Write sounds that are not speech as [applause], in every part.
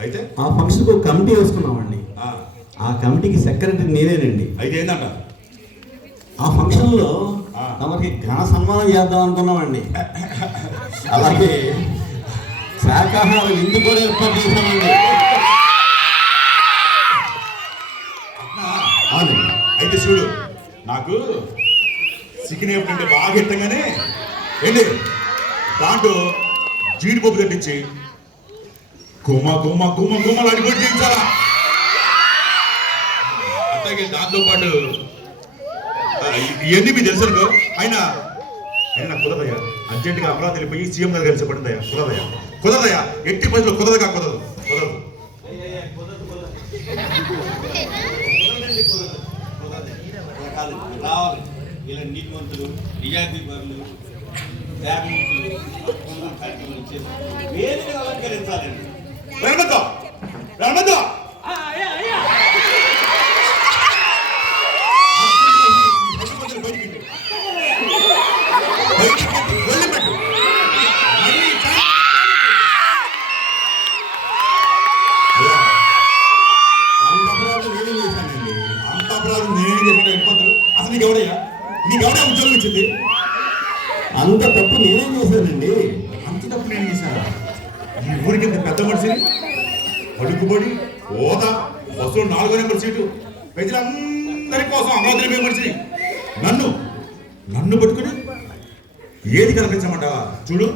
అయితే? ఆ ఫంక్షన్కి ఒక కమిటీ వేసుకున్నామండి. ఆ, ఆ కమిటీకి సెక్రటరీ నేనేనండి. అయితే ఏందంట ఆ ఫంక్షన్లో. తమకి ఘన సన్మానం చేద్దాం అనుకున్నామండి. అలాగే శాకాహార విందు కూడా ఏర్పాటు చేశామండి. అయితే చూడు నాకు చికెన్ అంటే బాగా ఇట్టంగానే ఏంటి దాంట్లో జీడిపప్పు తట్టించి గుమ్మ గుమ్మ గుమ్మ గుమ్మలు అడిగొట్టి చేయించాలా అట్లాగే దాంతో పాటు ఇవన్నీ మీకు తెలుసు అనుకో అయినా కుదరదయ్యా అర్జెంటుగా అమరావతి వెళ్ళిపోయి సీఎం గారు కలిసి పడిందయ్యా కుదరదయ్యా కుదరదయ్యా ఎట్టి పరిస్థితుల్లో కుదరదుగా కుదరదు కుదరదు రావాలి ఇలా నీతివంతులు నిజాయితీ పరులు త్యాగమూర్తులు తప్పకుండా కార్యక్రమం చేసి వేదిక అలంకరించాలండి వెళ్ళమందో వెళ్ళమందో అంత అపరాధం నేనేం చేశానండి? అంత అపరాధం నేనేం చేసిన వెళ్ళిపోతారు అసలు నీకు ఎవడయ్యా? నీకు ఎవడే ఉద్యోగం ఇచ్చింది? అంత తప్పు నేనేం చేశానండి? అంత తప్పు నేను చేశాను? ఈ ఊరికి ఇంత పెద్ద మనిషిని? పడుకుబడి హోదా బస్సులో నాలుగో నెంబర్ సీటు. ప్రజలందరి కోసం అమరావతి పోయే మనిషిని. నన్ను నన్ను పట్టుకుని ఏదికి అలంకరించమంట చూడు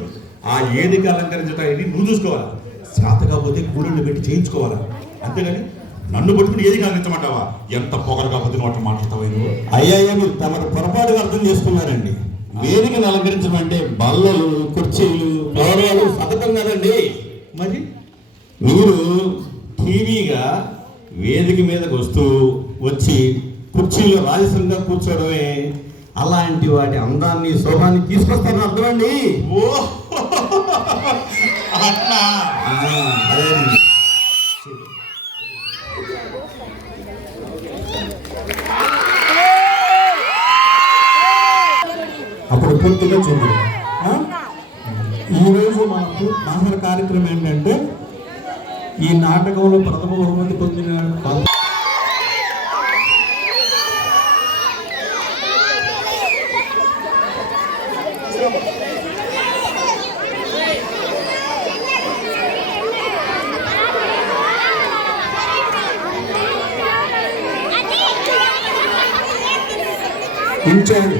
ఆ ఏదికి అలంకరించడానికి నువ్వు చూసుకోవాలి. చేత కాకపోతే కూలీళ్ళు పెట్టి చేయించుకోవాలా. అంతేగాని నన్ను పట్టుకుని ఏది కల్పించమంటావా ఎంత పొగరు కాకపోతే వాటి మాట్లాడతావు అయ్యా మీరు తమరు పొరపాటుగా అర్థం చేసుకున్నారండి. వేదికను అలంకరించడం అంటే బల్లలు కుర్చీలు గౌరవాలు సతకం కదండి. మరి? మీరు టీవీగా వేదిక మీదకి వస్తూ వచ్చి కుర్చీలో రాజసంగా కూర్చోవడమే అలాంటి వాటి అందాన్ని శోభాన్ని తీసుకొస్తారని అర్థమండి. ఓ [laughs] అట్లా. ఆ, పూర్తిగా చూడు? ఈరోజు మనకు ఆఖరి కార్యక్రమం ఏంటంటే ఈ నాటకంలో ప్రథమ బహుమతి పొందిన ఇన్ఛార్జ్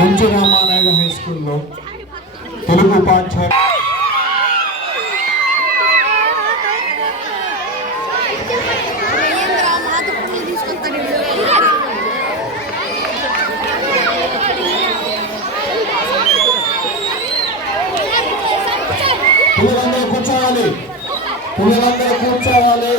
చెంచు రామానాయుడు హై స్కూల్లో తెలుగు తీసుకొస్తాడు పిల్లలందరూ కూర్చోవాలి. పిల్లలందరూ కూర్చోవాలి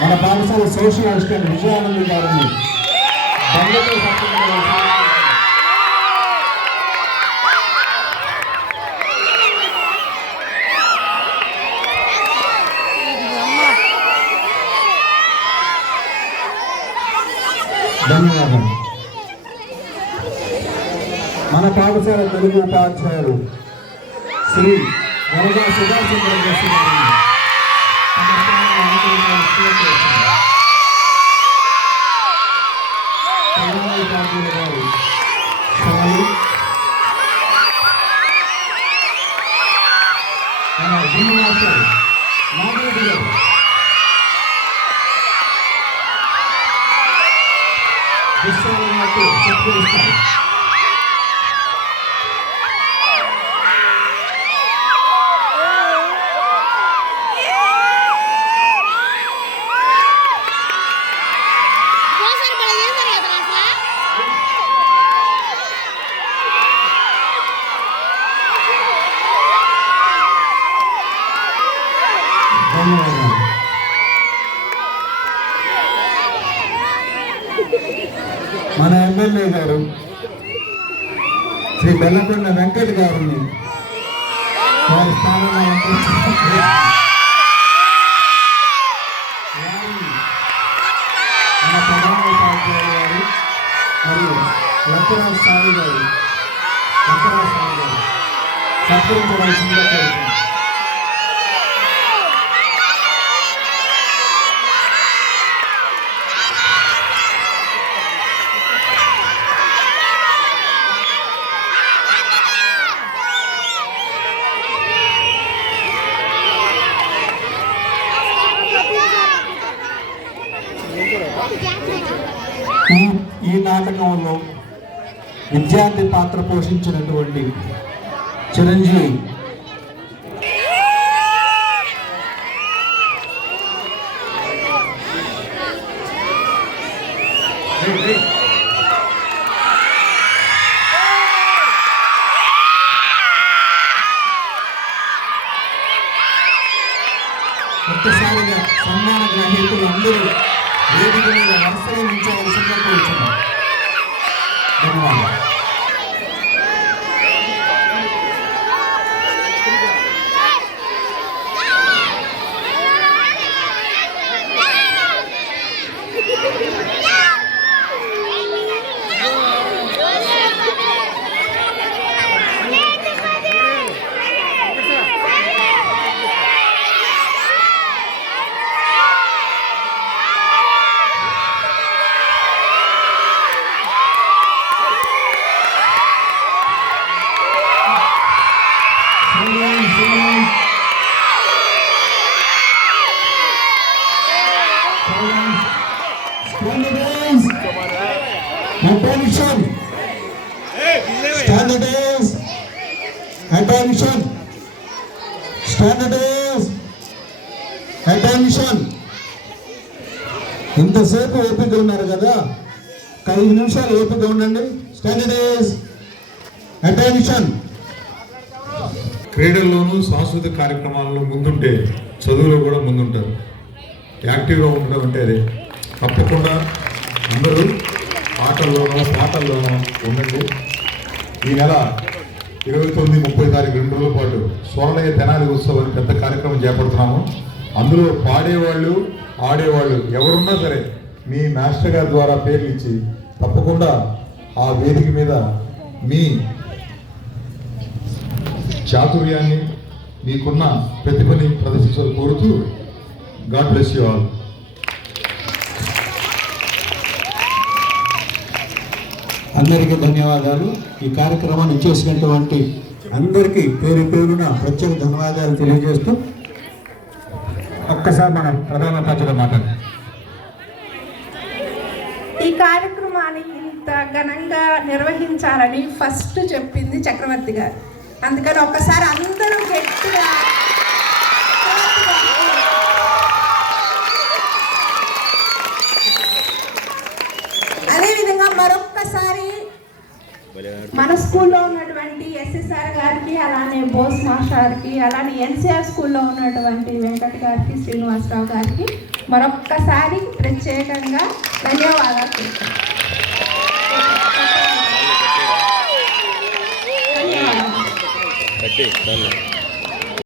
మన పాఠశాల సోషల్ అసిస్టెంట్ విజయానంద గారిని ధన్యవాదాలు. మన పాఠశాల తెలుగు ఉపాధ్యాయులు శ్రీ వరదా సుభాష్ చంద్రబోస్ గారు అలంకరించవలసిందిగా కోరుతున్నాను. ప్రధాన ఉపాధ్యాయులు గారు షాలు మన ఎమ్మెల్యే గారు శ్రీ బెల్లకొండ వెంకట్ గారిని వారి స్థానంలో అలంకరించారు. మన ప్రధాన ఉపాధ్యాయులు గారు మరియు వెంకటరావు స్వామి గారు స్వామి గారు సత్కరించవలసిందిగా కోరుతున్నాను ఈ ఈ నాటకంలో విద్యార్థి పాత్ర పోషించినటువంటి చిరంజీవి. ఒక్కసారిగా సన్మాన గ్రహీతులు అందరూ వేదిక మీద వరుసగా ధన్యవాదాలు. Stand the dance. Attention. Stand. Attention. ఇంతసేపు ఓపిక ఉన్నారు కదా ఒక ఐదు నిమిషాలు ఓపిక ఉండండి స్టాండర్డైజ్ అటెన్షన్ క్రీడల్లోనూ సాంస్కృతిక కార్యక్రమాల్లో ముందుంటే చదువులో కూడా ముందుంటారు యాక్టివ్గా ఉండడం అంటే అదే తప్పకుండా అందరూ ఆటల్లోనో పాటల్లోనో ఉండండి ఈ నెల ఇరవై తొమ్మిది ముప్పై తారీఖు రెండు రోజుల పాటు స్వర్ణయ తెనాలి ఉత్సవం పెద్ద కార్యక్రమం చేపడుతున్నాము. అందులో పాడేవాళ్ళు ఆడేవాళ్ళు ఎవరున్నా సరే మీ మాస్టర్ గారి ద్వారా పేర్లు ఇచ్చి తప్పకుండా ఆ వేదిక మీద మీ చాతుర్యాన్ని మీకున్న ప్రతిభని ప్రదర్శించాలని కోరుతూ గాడ్ బ్లెస్ యూ ఆల్. అందరికీ ధన్యవాదాలు. ఈ కార్యక్రమాన్ని చేసినటువంటి అందరికీ పేరు పేరున ప్రత్యేక ధన్యవాదాలు తెలియజేస్తూ ఒక్కసారి మనం ప్రధాన ఉపాధ్యాయులు మాట్లాడండి ఈ కార్యక్రమాన్ని ఇంత ఘనంగా నిర్వహించాలని ఫస్ట్ చెప్పింది చక్రవర్తి గారు. అందుకని ఒక్కసారి అందరూ గట్టిగా అదేవిధంగా మరొక్కసారి మన స్కూల్లో ఉన్నటువంటి ఎస్ఎస్ఆర్ గారికి అలానే బోస్ మాస్టర్కి అలానే ఎన్సిఆర్ స్కూల్లో ఉన్నటువంటి వెంకట్ గారికి శ్రీనివాసరావు గారికి మరొక్కసారి ప్రత్యేకంగా ధన్యవాదాలు. ధన్యవాదాలు.